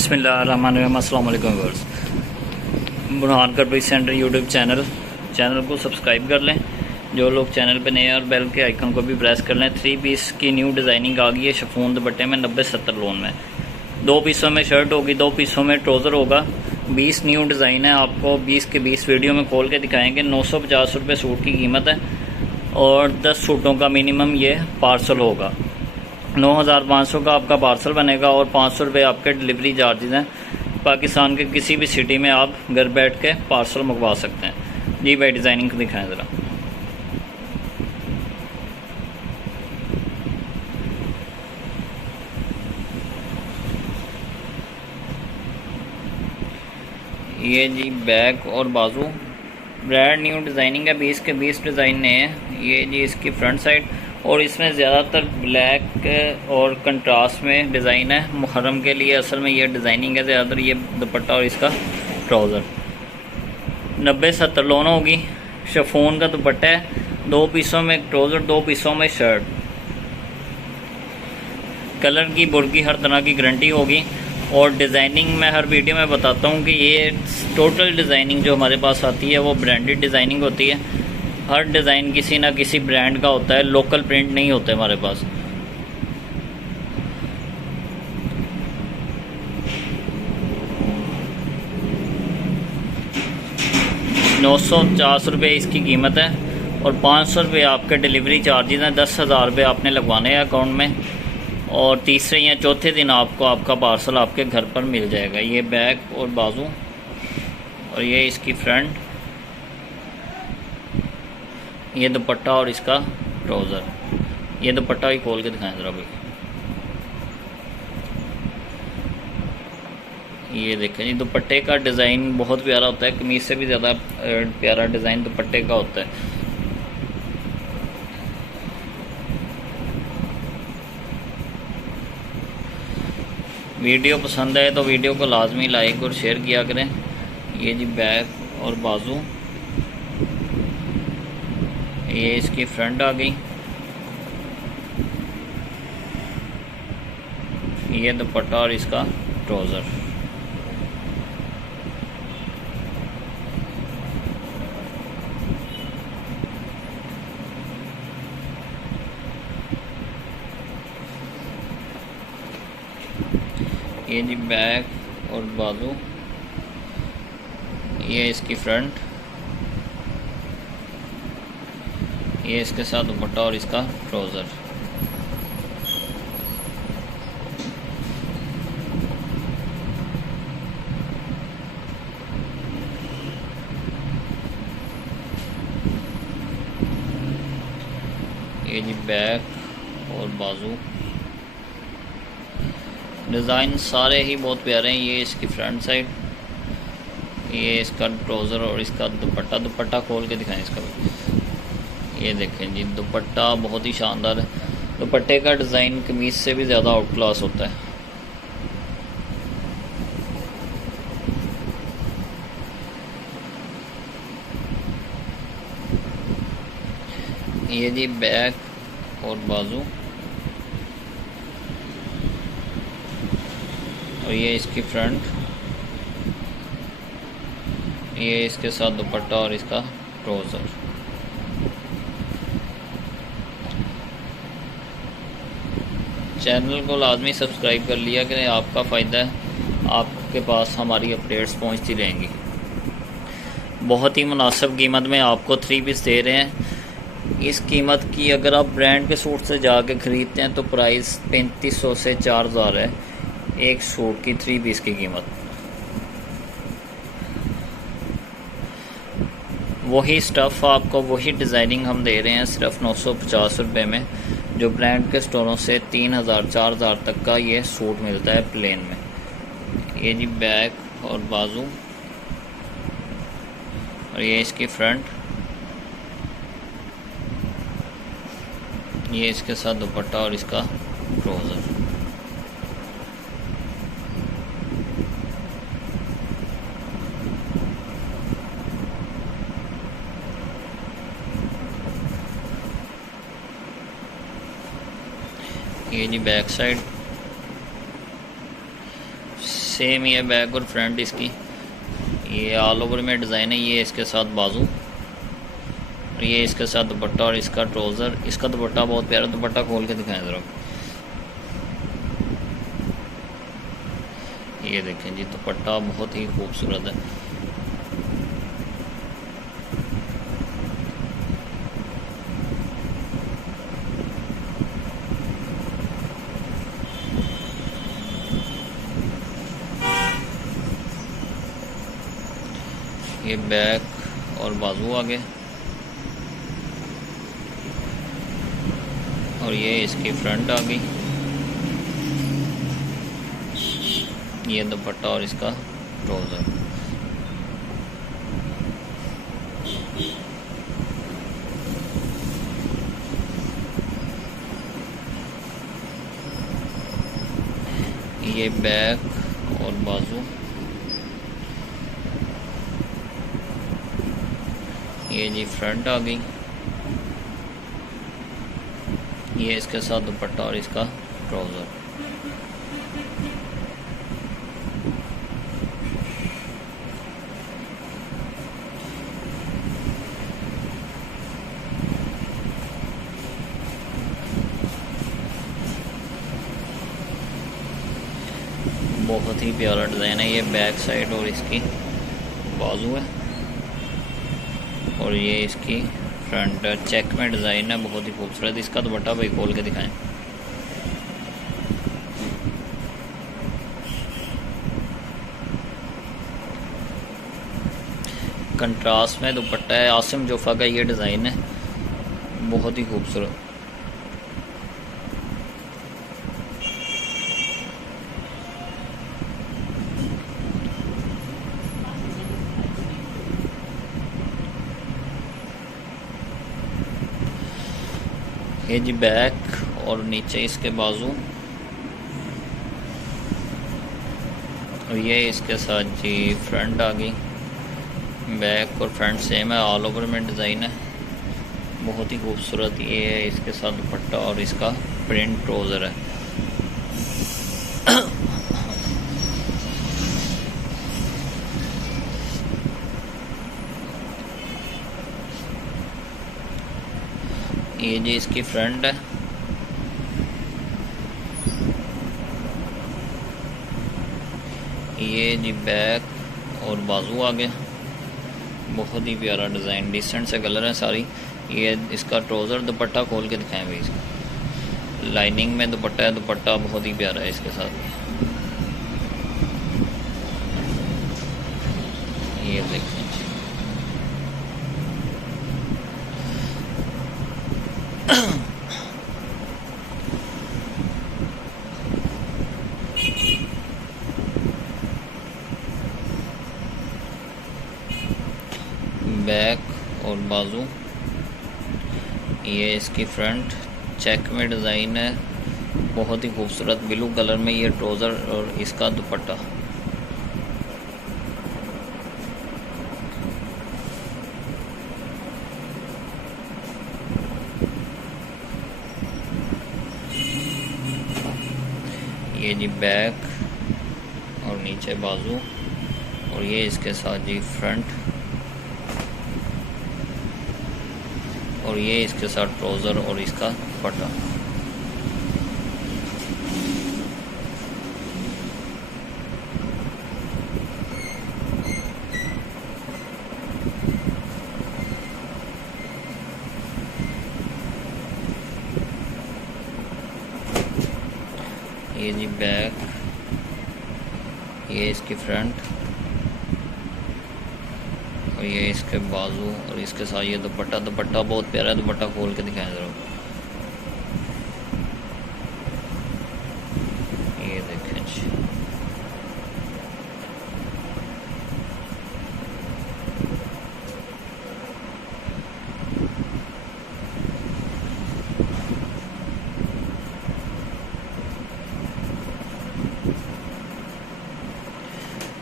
बिस्मिल्लाहिर्रहमानिर्रहीम। अस्सलाम वालेकुम व्यूअर्स। बुरहान कटबरी सेंटर यूट्यूब चैनल को सब्सक्राइब कर लें जो लोग चैनल पे नए हैं, और बेल के आइकन को भी प्रेस कर लें। 3 पीस की न्यू डिज़ाइनिंग आ गई है शिफॉन दुपट्टे में 90-70 लोन में। 2 पीसों में शर्ट होगी, 2 पीसों में ट्राउज़र होगा। 20 न्यू डिज़ाइन है, आपको 20 के 20 वीडियो में खोल के दिखाएँगे। 950 रुपये सूट की कीमत है और 10 सूटों का मिनिमम ये पार्सल होगा। 9,500 का आपका पार्सल बनेगा और 500 रुपये आपके डिलीवरी चार्जेस हैं। पाकिस्तान के किसी भी सिटी में आप घर बैठ के पार्सल मंगवा सकते हैं। जी भाई, डिज़ाइनिंग दिखाएं ज़रा। ये जी बैक और बाजू ब्रांड न्यू डिज़ाइनिंग है, 20 के 20 डिज़ाइन नए हैं। ये जी इसकी फ्रंट साइड, और इसमें ज़्यादातर ब्लैक और कंट्रास्ट में डिज़ाइन है। मुहर्रम के लिए असल में ये डिज़ाइनिंग है ज़्यादातर। ये दुपट्टा और इसका ट्राउज़र 90-70 लोन होगी। शिफॉन का दुपट्टा है, 2 पीसों में ट्राउज़र, 2 पीसों में शर्ट। कलर की बुर्की हर तरह की गारंटी होगी। और डिज़ाइनिंग मैं हर वीडियो में बताता हूँ कि ये टोटल डिज़ाइनिंग जो हमारे पास आती है वो ब्रांडेड डिज़ाइनिंग होती है। हर डिज़ाइन किसी ना किसी ब्रांड का होता है, लोकल प्रिंट नहीं होते हमारे पास। ₹950 इसकी कीमत है और 500 रुपये आपके डिलीवरी चार्जेस हैं। 10,000 रुपये आपने लगवाने हैं अकाउंट में, और तीसरे या चौथे दिन आपको आपका पार्सल आपके घर पर मिल जाएगा। ये बैक और बाजू, और ये इसकी फ्रंट, ये दुपट्टा और इसका ट्राउज़र। ये दुपट्टा ही खोल के दिखाएं ज़रा भाई। ये देखें जी, दुपट्टे का डिज़ाइन बहुत प्यारा होता है, कमीज से भी ज़्यादा प्यारा डिज़ाइन दुपट्टे का होता है। वीडियो पसंद आए तो वीडियो को लाजमी लाइक और शेयर किया करें। ये जी बैक और बाजू, ये इसकी फ्रंट आ गई। ये दुपट्टा और इसका ट्राउज़र। ये जी बैक और बाजू, ये इसकी फ्रंट, ये इसके साथ दुपट्टा और इसका ट्राउज़र। ये जी बैक और बाजू, डिज़ाइन सारे ही बहुत प्यारे हैं। ये इसकी फ्रंट साइड, ये इसका ट्राउज़र और इसका दुपट्टा। दुपट्टा खोल के दिखाएं इसका भी। ये देखें जी, दुपट्टा बहुत ही शानदार है। दुपट्टे का डिज़ाइन कमीज से भी ज़्यादा आउट क्लास होता है। ये जी बैक और बाजू, और ये इसकी फ्रंट, ये इसके साथ दुपट्टा और इसका ट्राउज़र। चैनल को लाजमी सब्सक्राइब कर लिया करें, आपका फ़ायदा है, आपके पास हमारी अपडेट्स पहुंचती रहेंगी। बहुत ही मुनासिब कीमत में आपको 3 पीस दे रहे हैं। इस कीमत की अगर आप ब्रांड के सूट से जाके ख़रीदते हैं तो प्राइस 3500 से 4000 है एक सूट की 3 पीस की कीमत। वही स्टफ़ आपको, वही डिज़ाइनिंग हम दे रहे हैं सिर्फ 950 रुपये में, जो ब्रांड के स्टोरों से 3000-4000 तक का ये सूट मिलता है प्लेन में। ये जी बैक और बाजू, और ये इसकी फ्रंट, ये इसके साथ दुपट्टा और इसका ट्राउज़र। ये जी बैक साइड, सेम ही है बैक और फ्रंट इसकी। ये ऑल ओवर में डिज़ाइन है। ये इसके साथ बाजू और ये इसके साथ दुपट्टा और इसका ट्राउज़र। इसका दुपट्टा बहुत प्यारा, दुपट्टा खोल के दिखाएं ज़रा। ये देखें जी, दुपट्टा बहुत ही खूबसूरत है। ये बैक और बाजू आगे और ये इसकी फ्रंट आ गई। ये दुपट्टा और इसका ट्राउज़र। ये बैक और बाजू। ये जी फ्रंट आ गई। ये इसके साथ दुपट्टा और इसका ट्राउज़र। बहुत ही प्यारा डिज़ाइन है। ये बैक साइड और इसकी बाजू है और ये इसकी फ्रंट चेक में डिज़ाइन है, बहुत ही खूबसूरत। इसका दुपट्टा भाई खोल के दिखाएं। कंट्रास्ट में दुपट्टा है। आसिम जोफ़ा का ये डिज़ाइन है, बहुत ही खूबसूरत। ये जी बैक और नीचे इसके बाजू और ये इसके साथ जी फ्रंट आ गई। बैक और फ्रंट सेम है, ऑल ओवर में डिज़ाइन है, बहुत ही खूबसूरत। ये है इसके साथ दुपट्टा और इसका प्रिंट ट्राउज़र है। ये जी इसकी फ्रंट है। ये जी बैक और बाजू आ गया। बहुत ही प्यारा डिज़ाइन, डिसेंट से कलर है सारी। ये इसका ट्राउज़र। दुपट्टा खोल के दिखाएं भाई। इसका लाइनिंग में दुपट्टा है, दुपट्टा बहुत ही प्यारा है इसके साथ। ये देखें बैक और बाजू। ये इसकी फ्रंट चेक में डिज़ाइन है, बहुत ही खूबसूरत ब्लू कलर में। ये ट्राउज़र और इसका दुपट्टा। ये जी बैक और नीचे बाजू और ये इसके साथ जी फ्रंट और ये इसके साथ ट्राउज़र और इसका दुपट्टा। ये जी बैक, ये इसकी फ्रंट और ये इसके बाजू और इसके साथ ये दुपट्टा। दुपट्टा बहुत प्यारा है, दुपट्टा खोल के दिखाएं ज़रा। ये देखें जी,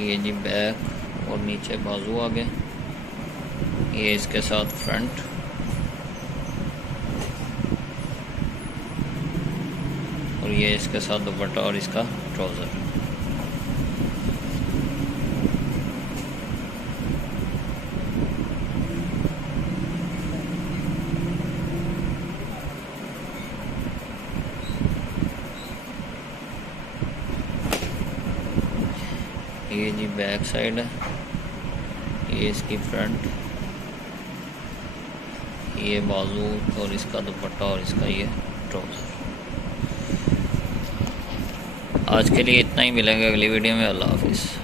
ये जी बैक और नीचे बाजू आ गए। ये इसके साथ फ्रंट और ये इसके साथ दुपट्टा और इसका ट्राउज़र। ये जी बैक साइड है, ये इसकी फ्रंट, ये बाजू और इसका दुपट्टा और इसका ये ट्राउज़र। आज के लिए इतना ही, मिलेंगे अगली वीडियो में। अल्लाह हाफिज़।